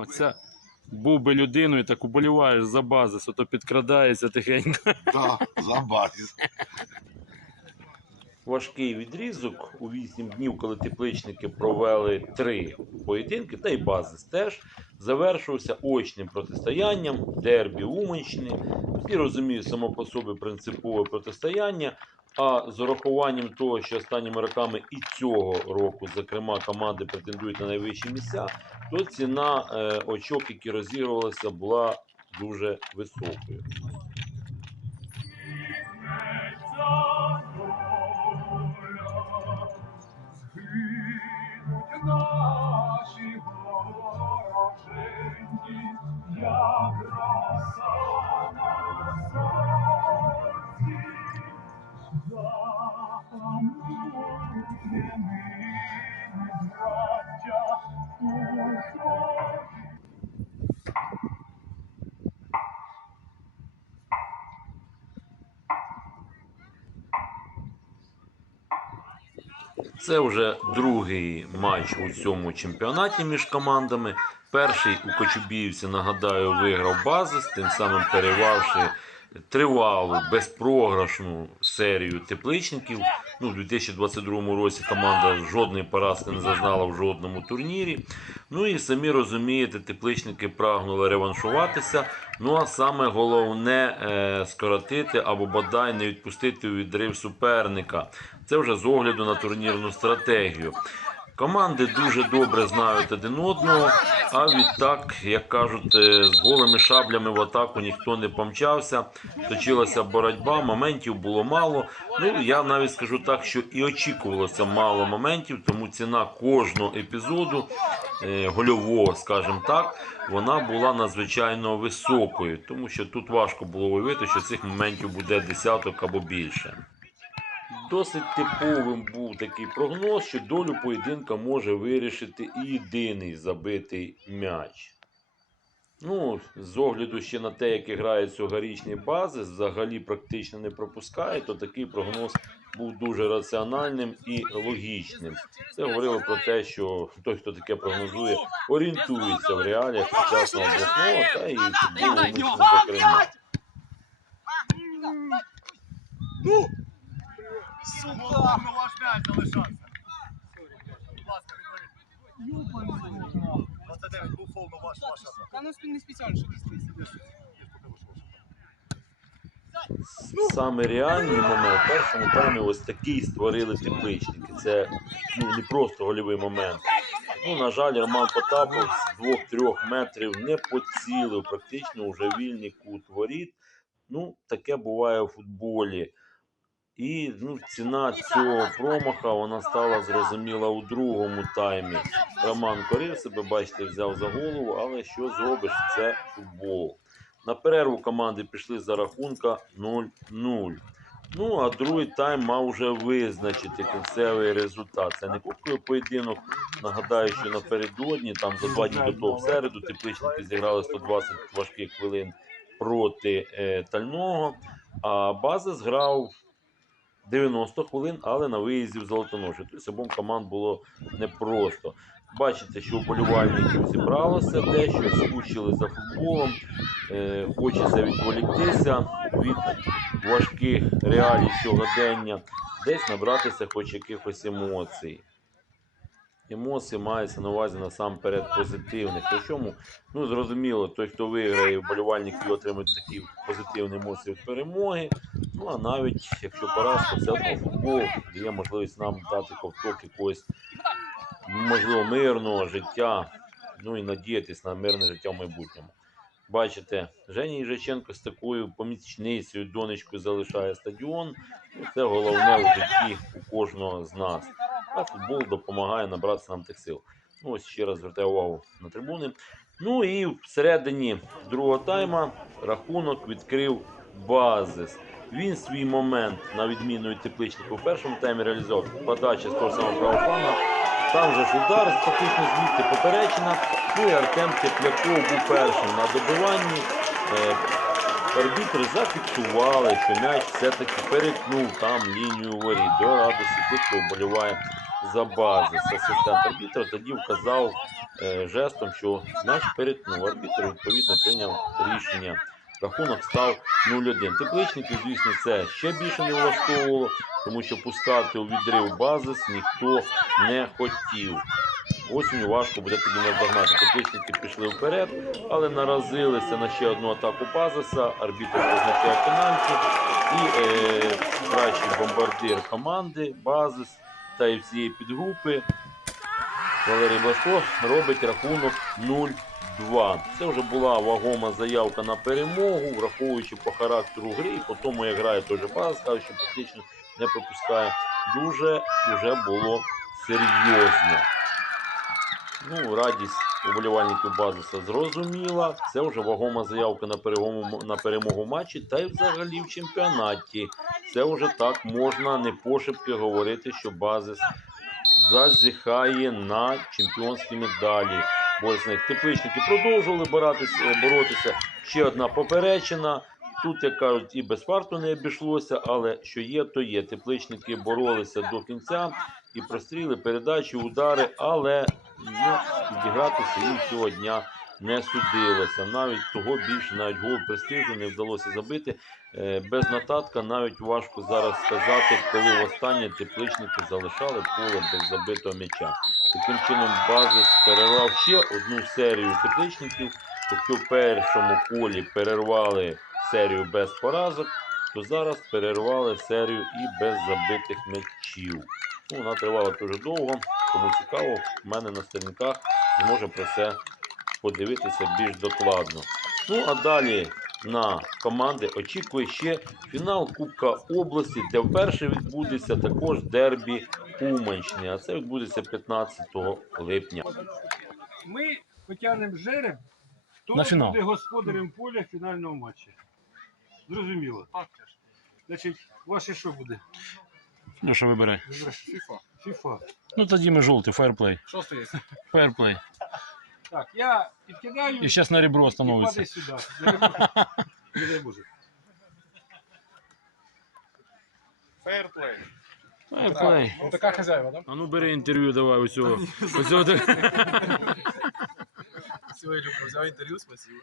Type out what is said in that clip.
Оця був би людиною, так уболіваєш за базис, ото підкрадається тихенько. Да, за базис. важкий відрізок у 8 днів, коли тепличники провели три поєдинки, та й базис теж завершився очним протистоянням дербі Уманщини. Всі розуміють само по собі принципове протистояння. А з урахуванням того, що останніми роками і цього року, зокрема, команди претендують на найвищі місця, то ціна е, очок, які розігрувалися, була дуже високою. Це вже другий матч у цьому чемпіонаті між командами. Перший у Кочубіївці, нагадаю, виграв базис, тим самим перервавши тривалу безпрограшну серію тепличників. Ну, у 2022 році команда жодної поразки не зазнала в жодному турнірі. Ну і самі розумієте, тепличники прагнули реваншуватися. Ну а саме головне е, скоротити або бодай не відпустити у відрив суперника. Це вже з огляду на турнірну стратегію. Команди дуже добре знають один одного, а відтак, як кажуть, е, з голими шаблями в атаку ніхто не помчався. Точилася боротьба, моментів було мало. Ну я навіть скажу так, що і очікувалося мало моментів, тому ціна кожного епізоду е, гольового, скажімо так, вона була надзвичайно високою, тому що тут важко було уявити, що цих моментів буде десяток або більше. Досить типовим був такий прогноз, що долю поєдинка може вирішити і єдиний забитий м'яч. Ну, з огляду ще на те, як грає цьогорічний бази, взагалі практично не пропускає, то такий прогноз був дуже раціональним і логічним. Це говорило про те, що той, хто таке прогнозує, орієнтується в реаліях сучасного обласного та і футболу зокрема. Будь ласка, відворіть. 29, був фол ваш, ваша. Та ну не спеціально, що ти Саме реальний момент в першому таймі ось такий створили тепличники. Це ну, не просто гольовий момент. Ну, на жаль, Роман Потапов з 2-3 метрів не поцілив, практично вже вільний кут воріт. Ну, таке буває у футболі. І ну, ціна цього промаха вона стала зрозуміла у другому таймі. Роман корив себе, бачите, взяв за голову, але що зробиш? Це футбол. На перерву команди пішли за рахунка 0-0. Ну, а другий тайм мав вже визначити кінцевий результат. Це не кубковий поєдинок. Нагадаю, що напередодні, там за два дні до того в середу, тепличники зіграли 120 важких хвилин проти е, Тального. А база зграв 90 хвилин, але на виїзді в Золотоноші. Тобто обом команд було непросто. Бачите, що вболівальників зібралося зібралося дещо, скучили за футболом. Е, хочеться відволіктися від важких реалій сьогодення, десь набратися хоч якихось емоцій. Емоції мається на увазі насамперед позитивних. Причому, ну зрозуміло, той, хто виграє, вболівальники отримують такі позитивні емоції від перемоги. Ну а навіть якщо поразка, все одно футбол дає можливість нам дати ковток якогось можливо мирного життя. Ну і надіятись на мирне життя в майбутньому. Бачите, Женя Їжаченко з такою помічницею, донечкою залишає стадіон. Ну, це головне у житті у кожного з нас. А футбол допомагає набратися нам тих сил. Ну, ось ще раз звертаю увагу на трибуни. Ну і всередині другого тайма рахунок відкрив базис. Він свій момент, на відміну від тепличника, у першому таймі реалізував подача з того самого правого фланга. Там же ж удар фактично звідти поперечина. Ну і Артем Тепляков був першим на добиванні. Арбітри зафіксували, що м'яч все-таки перетнув там лінію воріт. До радості тих, хто вболіває за базис. Асистент арбітра тоді вказав е, жестом, що м'яч перетнув. Арбітр відповідно прийняв рішення. Рахунок став 0-1. Тепличники, звісно, це ще більше не влаштовувало, тому що пускати у відрив базис ніхто не хотів. Осінню важко буде тоді наздогнати. Тепличники пішли вперед, але наразилися на ще одну атаку базиса. Арбітр позначає пенальті. І е, кращий бомбардир команди, базис та і всієї підгрупи Валерій Блашко робить рахунок 0-2. Це вже була вагома заявка на перемогу, враховуючи по характеру гри, і по тому, як грає той же базис, сказав, що практично не пропускає. Дуже вже було серйозно. Ну, радість уболівальників базиса зрозуміла. Це вже вагома заявка на перемогу, на перемогу матчі, та й взагалі в чемпіонаті. Це вже так можна не пошепки говорити, що базис зазіхає на чемпіонські медалі. Борисник тепличники продовжували боротися, боротися. Ще одна поперечина. Тут, як кажуть, і без фарту не обійшлося, але що є, то є. Тепличники боролися до кінця і простріли передачі, удари, але ну, відігратися їм цього дня не судилося. Навіть того більше, навіть гол престижу не вдалося забити. Е, Без нотатка навіть важко зараз сказати, коли востаннє тепличники залишали поле без забитого м'яча. Таким чином, базис перервав ще одну серію тепличників. Якщо в першому колі перервали серію без поразок, то зараз перервали серію і без забитих м'ячів. Ну, вона тривала дуже довго. Кому цікаво, в мене на сторінках зможе про це подивитися більш докладно. Ну а далі на команди очікує ще фінал Кубка області, де вперше відбудеться також дербі Уманщини. А це відбудеться 15 липня. Ми потягнемо жереб, хто буде господарем поля фінального матчу. Зрозуміло. Значить, ваше що буде? Леша, вибирай. FIFA. Фіфа. Ну тоді ми жовтий, фаерплей. Що стоїть? Фаерплей. Так, я підкидаю І зараз на ребро і остановиться. падай сюди. Не дай Боже. Не дай Боже. Фейерплей. Фаерплей. Ну така хазяїва, да? А ну бери інтерв'ю, давай усього. Усього так. Сьогодні взяв інтерв'ю, спасибо.